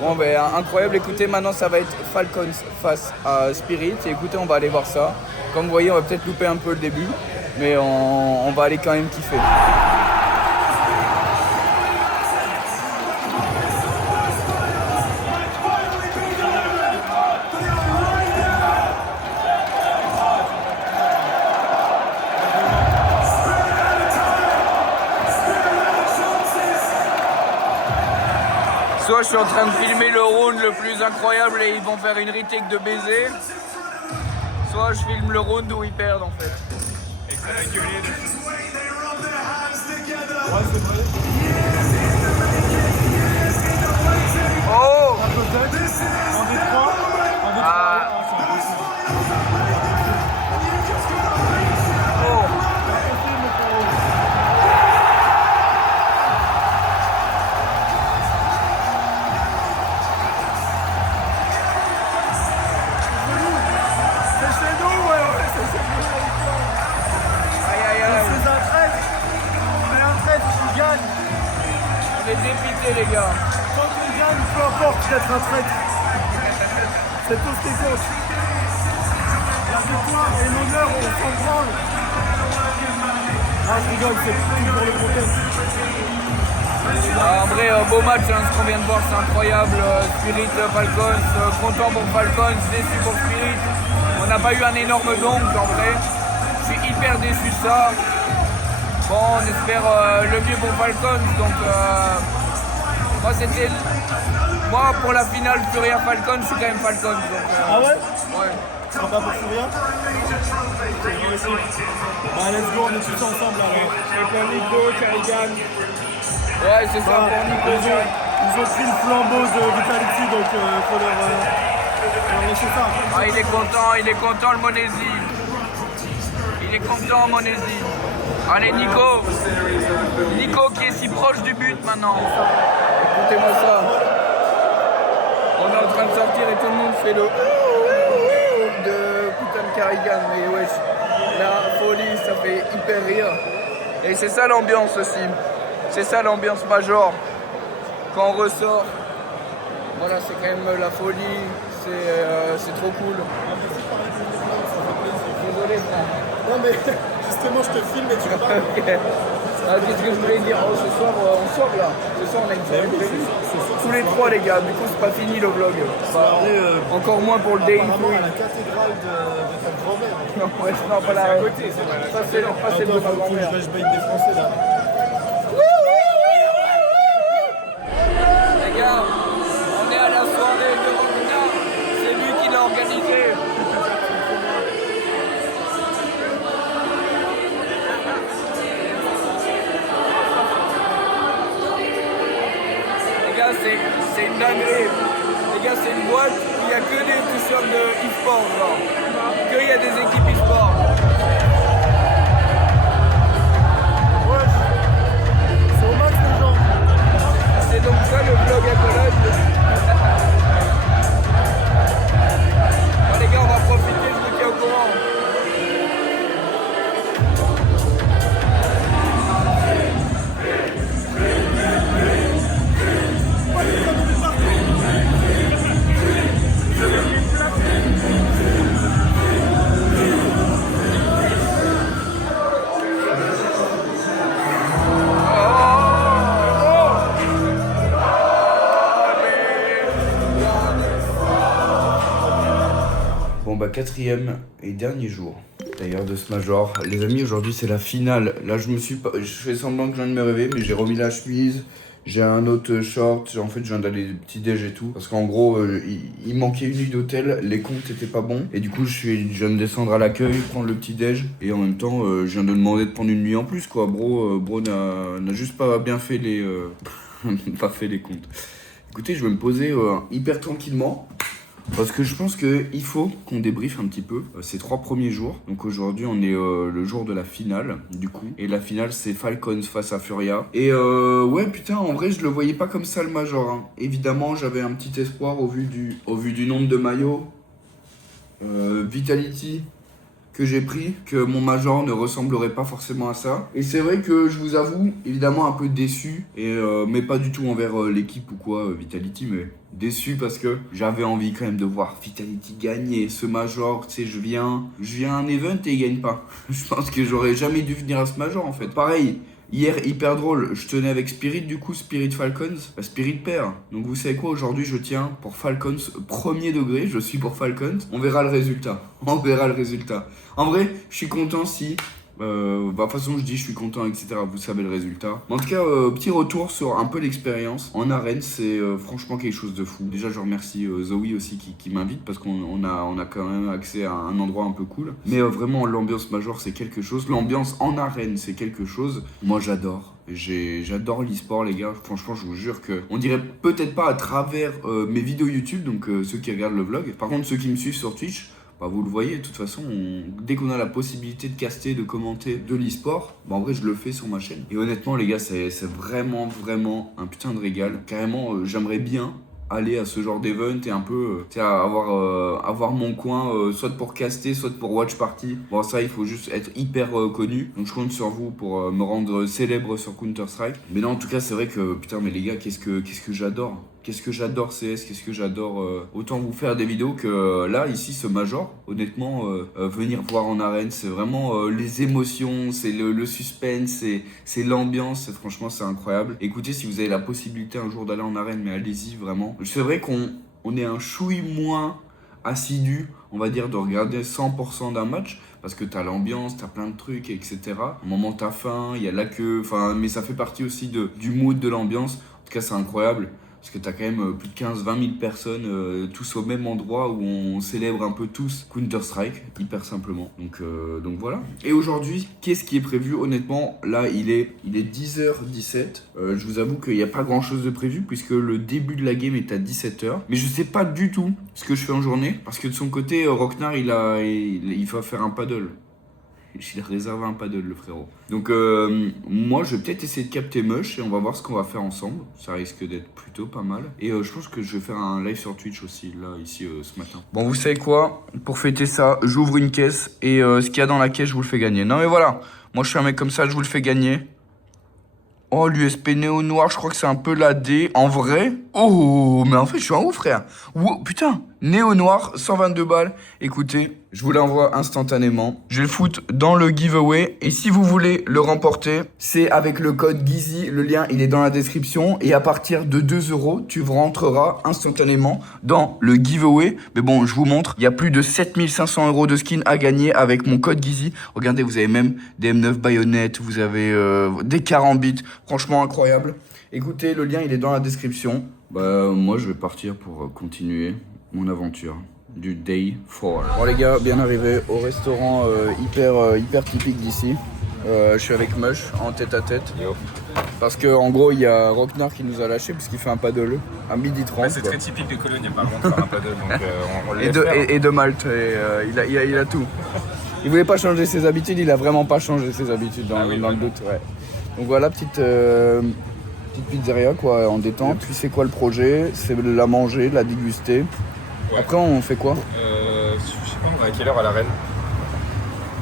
Bon ben incroyable, écoutez maintenant ça va être Falcons face à Spirit et écoutez on va aller voir ça. Comme vous voyez on va peut-être louper un peu le début, mais on va aller quand même kiffer. Soit je suis en train de filmer le round le plus incroyable et ils vont faire une retake de baiser, soit je filme le round où ils perdent en fait. Oh! Ah. On est dépités les gars. Quand on gagne, peu importe d'être un traître. C'est tout ce qui compte. La victoire et l'honneur, on s'en branle. Ah, je rigole, c'est tout pour le contexte. En vrai, beau match, hein, ce qu'on vient de voir, c'est incroyable. Spirit Falcons, content pour Falcons, déçu pour Spirit. On n'a pas eu un énorme donc en vrai. Je suis hyper déçu de ça. Bon, on espère le mieux pour Falcons. Donc, moi, c'était. Moi, pour la finale Furia Falcons, je suis quand même Falcons. Donc, Ah ouais? ouais. Tu seras pas pour Furia? Bah, let's go, on est tous ensemble alors. Avec Nico, Kerrigan. Ouais, c'est ça pour Nico. Ils ont pris le flambeau de Vitality, donc faut Ah, il est content le Monesi. Il est content Monesi. Allez Nico. Nico qui est si proche du but maintenant. Écoutez-moi ça. On est en train de sortir et tout le monde fait le de putain de Carrigan. Mais wesh, la folie, ça fait hyper rire. Et c'est ça l'ambiance aussi. C'est ça l'ambiance major. Quand on ressort, voilà, c'est quand même la folie. C'est trop cool. Désolé frère. Non mais justement je te filme et tu parles. Ok. Ah, qu'est-ce que je voulais dire? Oh, ce soir on sort là. Ce soir on a une soirée prévue. Tous les trois les gars, du coup c'est pas fini le vlog. Encore moins pour le day. Apparemment à la cathédrale de ta grand-mère. Non, ouais, non, pas là. Ça c'est le de ma grand-mère. Je baigne des Français là. Les gars, on est à la soirée de Romina. C'est lui qui l'a organisé. C'est une dinguerie. Les gars, c'est une boîte où il n'y a que des t-shirts de e-sport, genre. Que il y a des équipes e-sport. Ouais, c'est au max les gens. C'est donc ça le vlog à Cologne. Bon, les gars, on va profiter, je vous tiens au courant. Bon bah quatrième et dernier jour d'ailleurs de ce major. Les amis, aujourd'hui c'est la finale. Là je fais semblant que je viens de me réveiller, mais j'ai remis la chemise. J'ai un autre short, en fait je viens d'aller petit déj et tout. Parce qu'en gros il manquait une nuit d'hôtel, les comptes étaient pas bons. Et du coup je viens de descendre à l'accueil, prendre le petit déj. Et en même temps je viens de demander de prendre une nuit en plus quoi. Bro n'a juste pas bien fait les... pas fait les comptes. Écoutez, je vais me poser hyper tranquillement. Parce que je pense qu'il faut qu'on débriefe un petit peu ces 3 premiers jours. Donc aujourd'hui on est le jour de la finale du coup. Et la finale c'est Falcons face à Furia. Et ouais putain, en vrai je le voyais pas comme ça le major. Hein. Évidemment j'avais un petit espoir au vu du nombre de maillots. Vitality que j'ai pris, que mon major ne ressemblerait pas forcément à ça. Et c'est vrai que je vous avoue, évidemment un peu déçu, mais pas du tout envers l'équipe ou quoi, Vitality, mais déçu parce que j'avais envie quand même de voir Vitality gagner ce major. Tu sais, je viens à un event et il gagne pas. Je pense que j'aurais jamais dû venir à ce major en fait. Pareil. Hier, hyper drôle, je tenais avec Spirit, du coup, Spirit Falcons, Spirit perd. Donc vous savez quoi, aujourd'hui je tiens pour Falcons, premier degré, je suis pour Falcons. On verra le résultat, En vrai, je suis content si... de toute façon je dis je suis content etc, vous savez le résultat. En tout cas petit retour sur un peu l'expérience en arène, c'est franchement quelque chose de fou. Déjà je remercie Zoe aussi qui m'invite parce qu'on a quand même accès à un endroit un peu cool. Mais vraiment l'ambiance major c'est quelque chose, l'ambiance en arène c'est quelque chose. Moi j'adore. J'adore l'e-sport les gars, franchement je vous jure que on dirait peut-être pas à travers mes vidéos YouTube, donc ceux qui regardent le vlog. Par contre ceux qui me suivent sur Twitch, bah vous le voyez, de toute façon, dès qu'on a la possibilité de caster, de commenter de l'e-sport, bah en vrai je le fais sur ma chaîne. Et honnêtement les gars, c'est vraiment un putain de régal. Carrément, j'aimerais bien aller à ce genre d'event et un peu avoir mon coin, soit pour caster, soit pour watch party. Bon ça il faut juste être hyper connu, donc je compte sur vous pour me rendre célèbre sur Counter Strike. Mais non en tout cas c'est vrai que putain mais les gars qu'est-ce que j'adore. Qu'est-ce que j'adore CS, qu'est-ce que j'adore autant vous faire des vidéos que là, ici, ce major. Honnêtement, venir voir en arène, c'est vraiment les émotions, c'est le suspense, c'est l'ambiance, franchement, c'est incroyable. Écoutez, si vous avez la possibilité un jour d'aller en arène, mais allez-y, vraiment. C'est vrai qu'on est un chouille moins assidu, on va dire, de regarder 100% d'un match, parce que t'as l'ambiance, t'as plein de trucs, etc. Au moment t'as faim, il y a la queue, mais ça fait partie aussi du mood, de l'ambiance. En tout cas, c'est incroyable. parce que t'as quand même plus de 15-20 000 personnes, tous au même endroit où on célèbre un peu tous Counter-Strike, hyper simplement. Donc voilà. Et aujourd'hui, qu'est-ce qui est prévu? Honnêtement, là, il est 10h17. Je vous avoue qu'il n'y a pas grand-chose de prévu, puisque le début de la game est à 17h. Mais je sais pas du tout ce que je fais en journée, parce que de son côté, Rocknar, il va faire un paddle. Il a réservé un paddle, le frérot. Donc moi je vais peut-être essayer de capter Mush et on va voir ce qu'on va faire ensemble. Ça risque d'être plutôt pas mal. Et je pense que je vais faire un live sur Twitch aussi, là, ici, ce matin. Bon, vous savez quoi? Pour fêter ça, j'ouvre une caisse et ce qu'il y a dans la caisse, je vous le fais gagner. Non mais voilà, moi je suis un mec comme ça, je vous le fais gagner. Oh, l'USP Néo Noir, je crois que c'est un peu la D. En vrai? Oh, mais en fait, je suis un ouf, frère. Wow, putain, Néo Noir, 122 balles. Écoutez, je vous l'envoie instantanément. Je vais le foutre dans le giveaway. Et si vous voulez le remporter, c'est avec le code GIZY. Le lien, il est dans la description. Et à partir de 2 €, tu rentreras instantanément dans le giveaway. Mais bon, je vous montre. Il y a plus de 7500 € de skins à gagner avec mon code GIZY. Regardez, vous avez même des M9 baïonnettes. Vous avez des carambites. Franchement, incroyable. Écoutez, le lien, il est dans la description. Bah, moi, je vais partir pour continuer mon aventure du Day 4. Bon, les gars, bien arrivé au restaurant hyper typique d'ici. Je suis avec Mush en tête à tête. Yo. Parce que en gros, il y a Rocknar qui nous a lâché puisqu'il fait un paddle à 12h30. Ouais, c'est très typique de Cologne, il n'y a pas vraiment de faire un paddle, donc on le laisse faire. Et de Malte. Il a tout. Il voulait pas changer ses habitudes, il a vraiment pas changé ses habitudes dans le doute. Ouais. Donc voilà, petite pizzeria quoi, en détente. Puis c'est quoi le projet? C'est de la manger, de la déguster. Ouais. Après on fait quoi? Je sais pas, on va à quelle heure à l'arène?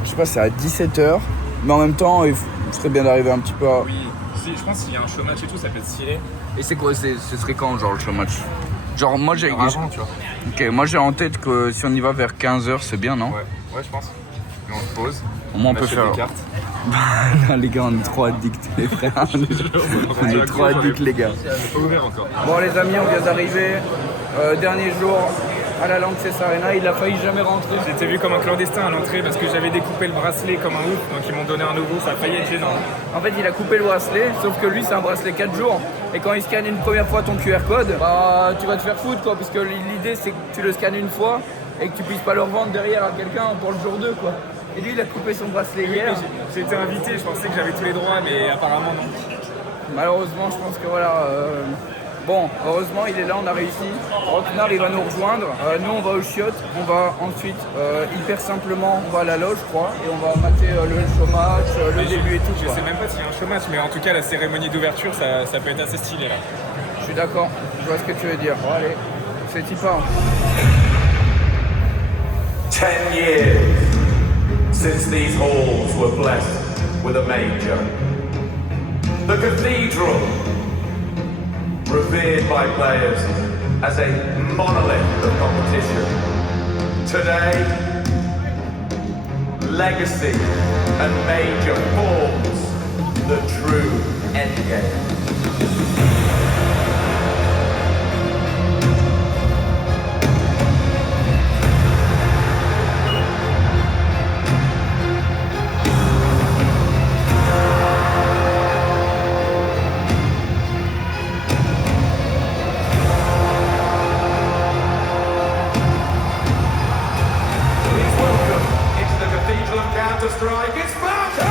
Je sais pas, c'est à 17h. Mais en même temps, il serait bien d'arriver un petit peu à... Oui, je pense qu'il y a un show match et tout, ça peut être stylé. Et c'est quoi, ce serait quand genre le show match? Genre moi j'ai... Avant, tu vois. Ok, moi j'ai en tête que si on y va vers 15h, c'est bien, non? Ouais, je pense. Et on se pose. Au moins on peut faire... des cartes. Non les gars, on est trop addicts les frères. On est trop addicts les gars. Pas ouvert encore. Bon les amis, on vient d'arriver. Dernier jour à la Lanxess Arena, il a failli jamais rentrer. J'étais vu comme un clandestin à l'entrée parce que j'avais découpé le bracelet comme un ouf, donc ils m'ont donné un nouveau, ça a failli être gênant. En fait il a coupé le bracelet, sauf que lui c'est un bracelet 4 jours. Et quand il scanne une première fois ton QR code, bah tu vas te faire foutre quoi, parce que l'idée c'est que tu le scannes une fois et que tu puisses pas le revendre derrière à quelqu'un pour le jour 2 quoi. Et lui il a coupé son bracelet hier. J'ai été invité, je pensais que j'avais tous les droits, mais apparemment non. Malheureusement je pense que voilà... Bon, heureusement il est là, on a réussi. Rocknar il va nous rejoindre. Nous on va au chiottes. On va ensuite hyper simplement, on va à la loge je crois. Et on va mater le show match, le début et tout. Je quoi. sais même pas s'il y a un show match, mais en tout cas la cérémonie d'ouverture ça peut être assez stylé là. Je suis d'accord, je vois ce que tu veux dire. Bon allez, c'est Tipa. 10 years since these halls were blessed with a major. The cathedral, revered by players as a monolith of competition. Today, legacy and major forms the true endgame. Counter-Strike, it's Sparta!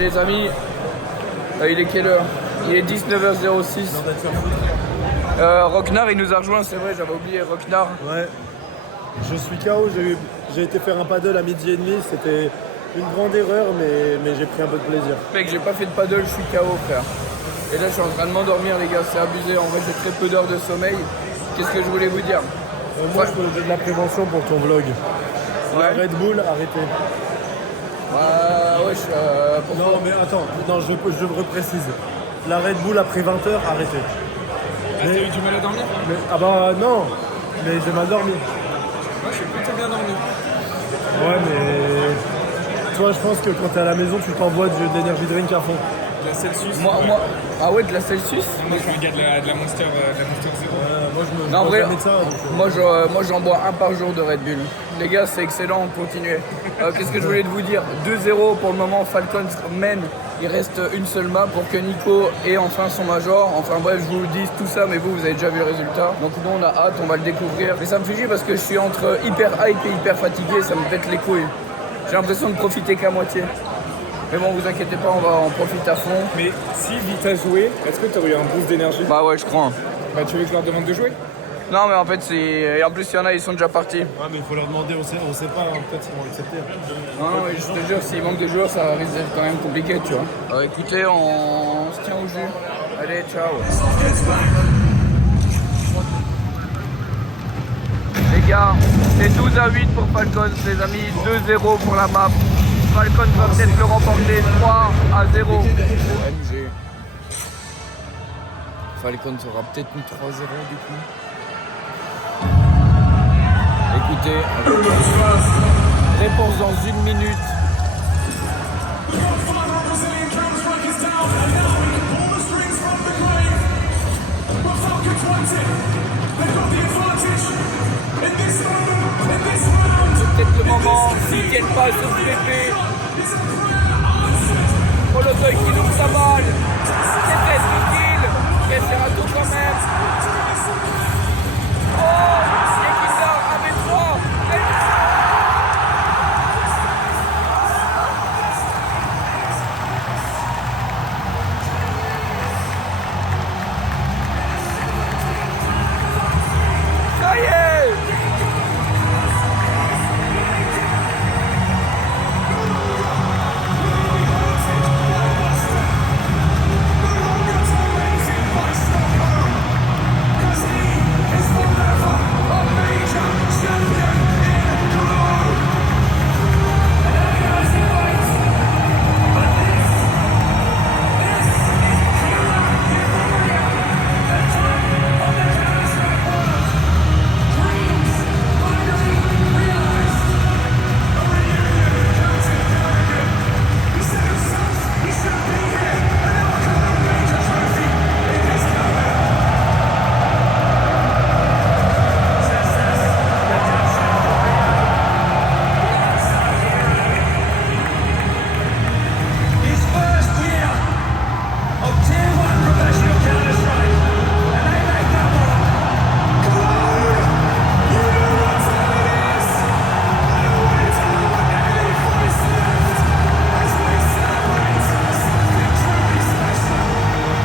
Les amis, il est quelle heure? Il est 19h06. Rocknar il nous a rejoint, c'est vrai, j'avais oublié Rocknar. Ouais, je suis KO, j'ai été faire un paddle à 12h30, Une grande erreur, mais j'ai pris un peu de plaisir. Mec, j'ai pas fait de paddle, je suis KO, frère. Et là, je suis en train de m'endormir, les gars, c'est abusé. En vrai, j'ai très peu d'heures de sommeil. Qu'est-ce que je voulais vous dire? Moi, je peux de la prévention pour ton vlog. La Red Bull, arrêtez. Ouais, Non, mais attends, non, je reprécise. La Red Bull après 20h, arrêtez. T'as eu du mal à dormir? Ah bah non, mais j'ai mal dormi. Moi, je suis plutôt bien dormi. Ouais, mais toi, je pense que quand t'es à la maison, tu t'envoies d'énergie drink à fond. De la Celsius. Ah ouais, de la Celsius? Moi, je suis un gars de la Monster Zero. Moi, je me Non, en bois vrai, jamais de ça. Donc, moi j'en bois un par jour de Red Bull. Les gars, c'est excellent, continuez. Qu'est-ce que je voulais vous dire? 2-0 pour le moment, Falcons mène. Il reste une seule main pour que Nico ait enfin son major. Enfin bref, je vous le dis tout ça, mais vous avez déjà vu le résultat. Donc nous, on a hâte, on va le découvrir. Mais ça me fait chier parce que je suis entre hyper hype et hyper fatigué, ça me pète les couilles. J'ai l'impression de profiter qu'à moitié. Mais bon, vous inquiétez pas, on va en profiter à fond. Mais si Vita jouait, est-ce que t'aurais eu un boost d'énergie? Bah ouais, je crois. Bah, tu veux que je leur demande de jouer? Non, mais en fait, c'est. Et en plus, il y en a, ils sont déjà partis. ouais, mais il faut leur demander, on sait pas, hein, peut-être qu'ils vont accepter. Non, mais je te jure, s'il manque de joueurs, ça risque d'être quand même compliqué, tu vois. Écoutez, on se tient au jus. Allez, ciao. Les gars, c'est 12-8 pour Falcons, les amis. 2-0 pour la map. Falcons va peut-être le remporter 3-0. MG. Falcons aura peut-être mis 3-0 du coup. Écoutez, réponse dans 1 minute. C'est peut-être le moment, s'ils tiennent pas sur le PP. Holodoy qui loupe sa balle. C'est très tranquille. Et c'est un tour quand même. Oh, Equita avec 3. Ça y est.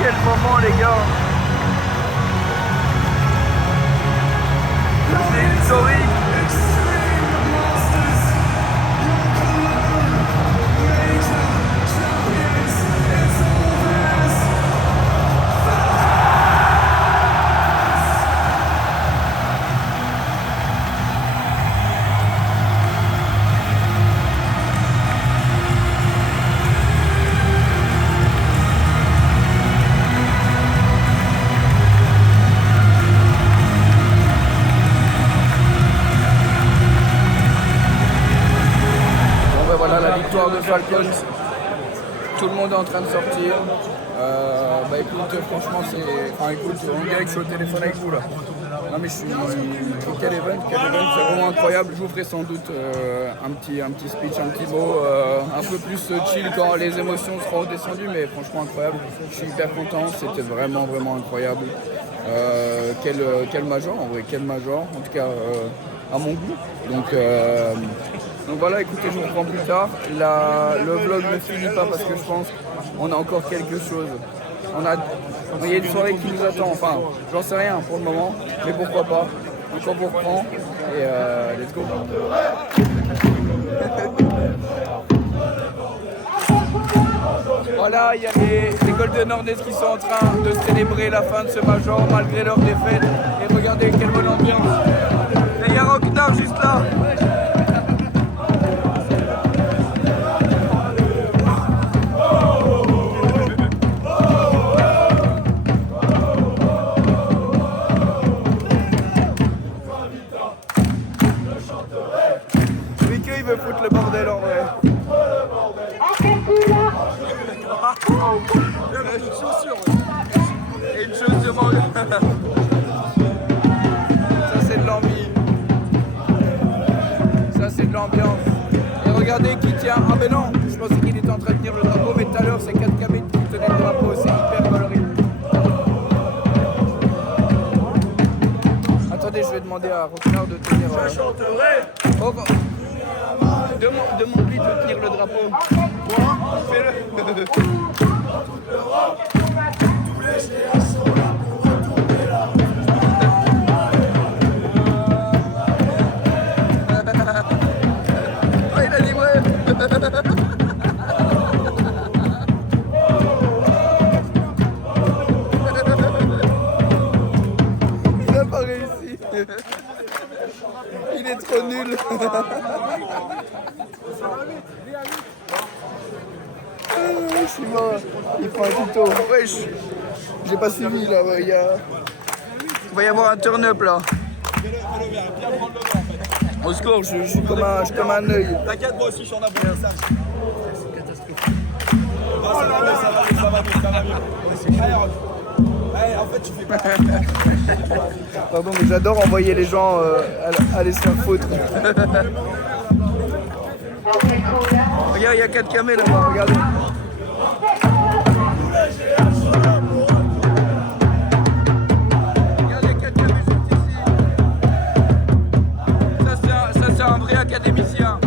Quel moment les gars. C'est historique. Voilà la victoire de Falcons. Tout le monde est en train de sortir. Bah écoute, franchement c'est. Enfin écoute, on dirait que je suis au téléphone avec vous là. Non mais je suis. Quel event, c'est vraiment incroyable. Je vous ferai sans doute un petit speech, un petit mot, un peu plus chill quand les émotions seront redescendues, mais franchement incroyable. Je suis hyper content, c'était vraiment incroyable. Quel major en vrai, quel major, en tout cas à mon goût. Donc voilà, écoutez, je vous reprends plus tard. Le vlog ne finit pas parce que je pense qu'on a encore quelque chose. Il y a une soirée qui nous attend, enfin, j'en sais rien pour le moment, mais pourquoi pas. Donc on vous reprend et let's go. Voilà, il y a les Golden Hornets qui sont en train de célébrer la fin de ce major malgré leur défaite. Et regardez quelle bonne ambiance. Et il y a Rocknar juste là. Ricky il veut foutre le bordel en vrai. Et une chaussure. Ça c'est de l'ambiance. Ça c'est de l'ambiance. Et regardez qui tient. Ah ben non, je pensais qu'il était en train de tenir le drapeau, mais tout à l'heure c'est 4 cabines qui tenaient le drapeau, c'est hyper coloré. Attendez, je vais demander à Rocknar de tenir. Oh, demande-lui de tenir le drapeau. Moi, fais-le. Il a dit ouais. Il n'a pas réussi. Il est trop nul. Je suis mort. Il prend un tuto. Wesh. J'ai pas suivi là. Ouais, il va y avoir un turn-up là. Au secours, je suis comme un œil. T'inquiète, moi aussi, je suis en abonné. C'est catastrophique. Ça va mieux. Allez, en fait, tu fais pas. Pardon, mais j'adore envoyer les gens aller se faire foutre. Regarde, il y a 4 camés là-bas, regardez. Regardez, 4 camés juste ici. Ça c'est un vrai académicien.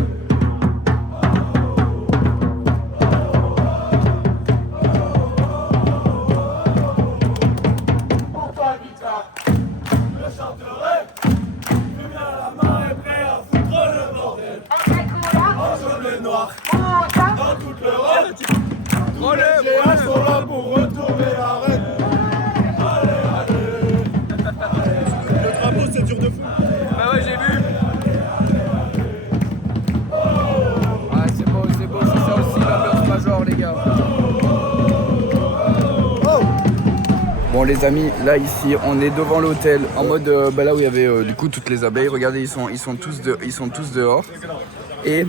Bon les amis, là ici on est devant l'hôtel en mode là où il y avait du coup toutes les abeilles. Regardez, ils sont tous dehors. Et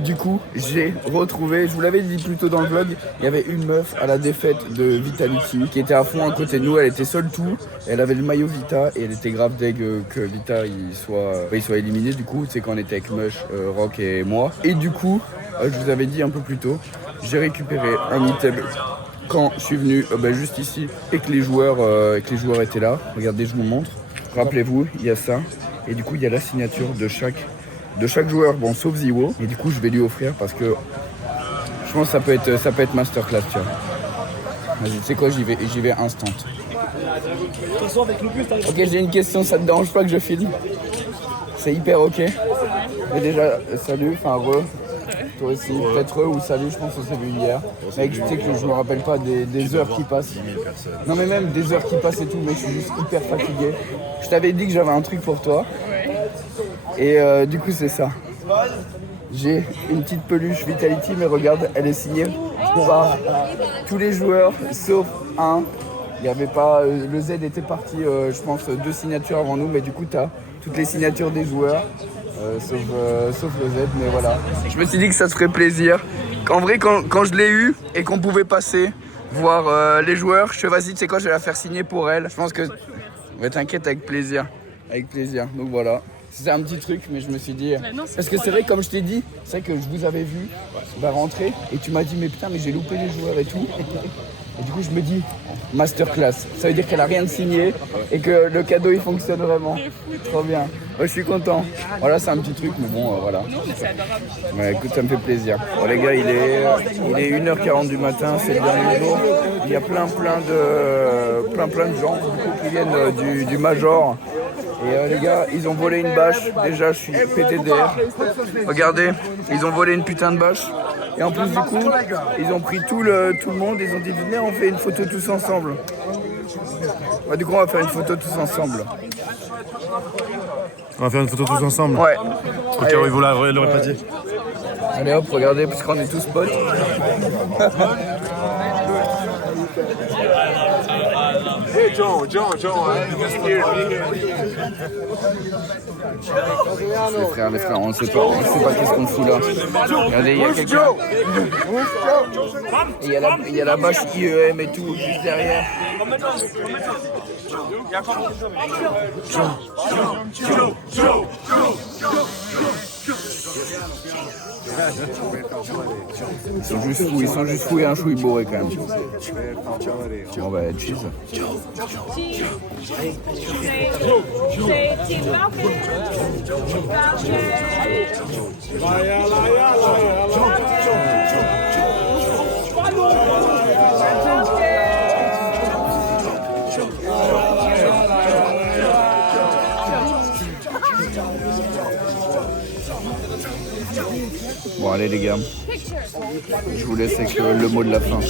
du coup j'ai retrouvé, je vous l'avais dit plus tôt dans le vlog, il y avait une meuf à la défaite de Vitality qui était à fond à côté de nous. Elle était seule tout, elle avait le maillot Vita et elle était grave deg que Vita il soit éliminé. Du coup c'est quand on était avec Mush, Rock et moi. Et du coup je vous avais dit un peu plus tôt, j'ai récupéré un item quand je suis venu juste ici et que les joueurs étaient là. Regardez, je vous montre. Rappelez-vous, il y a ça. Et du coup, il y a la signature de chaque joueur, bon, sauf Ziwo. Et du coup, je vais lui offrir parce que je pense que ça peut être masterclass, tu vois. Vas-y, tu sais quoi, j'y vais instant. Ok, j'ai une question, ça te dérange pas que je filme? C'est hyper ok. Mais déjà, salut, enfin toi aussi, peut-être eux ou salut, je pense qu'on s'est vu hier. Mec, tu sais que je me rappelle pas des heures qui passent. Non mais même des heures qui passent et tout, mec, je suis juste hyper fatigué. Je t'avais dit que j'avais un truc pour toi. Et du coup c'est ça. J'ai une petite peluche Vitality, mais regarde, elle est signée par tous les joueurs, sauf un. Il y avait pas, le Z était parti, je pense, 2 signatures avant nous, mais du coup t'as toutes les signatures des joueurs. Sauf le Z, mais voilà. Je me suis dit que ça se ferait plaisir. En vrai, quand je l'ai eu et qu'on pouvait passer voir les joueurs, je suis vas-y, tu sais quoi, je vais la faire signer pour elle. Je pense que... Ouais, t'inquiète, avec plaisir. Avec plaisir. Donc voilà. C'est un petit truc, mais je me suis dit... Parce que c'est vrai, comme je t'ai dit, c'est vrai que je vous avais vu rentrer et tu m'as dit, mais putain, mais j'ai loupé les joueurs et tout. Et du coup, je me dis, masterclass. Ça veut dire qu'elle a rien de signé et que le cadeau, il fonctionne vraiment. Trop bien. Ouais, je suis content. Voilà, c'est un petit truc, mais bon, voilà. Non, mais c'est adorable. Ouais, écoute, ça me fait plaisir. Bon, les gars, il est 1h40 du matin, c'est le dernier jour. Il y a plein de gens qui viennent du Major. Et les gars, ils ont volé une bâche. Déjà, je suis pété d'air. Regardez, ils ont volé une putain de bâche. Et en plus, du coup, ils ont pris tout le monde. Ils ont dit, venez, on fait une photo tous ensemble. Bah, du coup, on va faire une photo tous ensemble. On va faire une photo tous ensemble. Ouais. Ok, oui, vous l'aurez pas dit. Allez hop, regardez, puisqu'on est tous potes. Hey, John, Les frères, on sait pas qu'est-ce qu'on fout là. Regardez, il y a quelqu'un. Et il y a la bâche IEM et tout, juste derrière. Ils sont juste fous et un chouï bourré quand même. Bon bah, cheese. Bon allez les gars, je vous laisse avec le mot de la fin.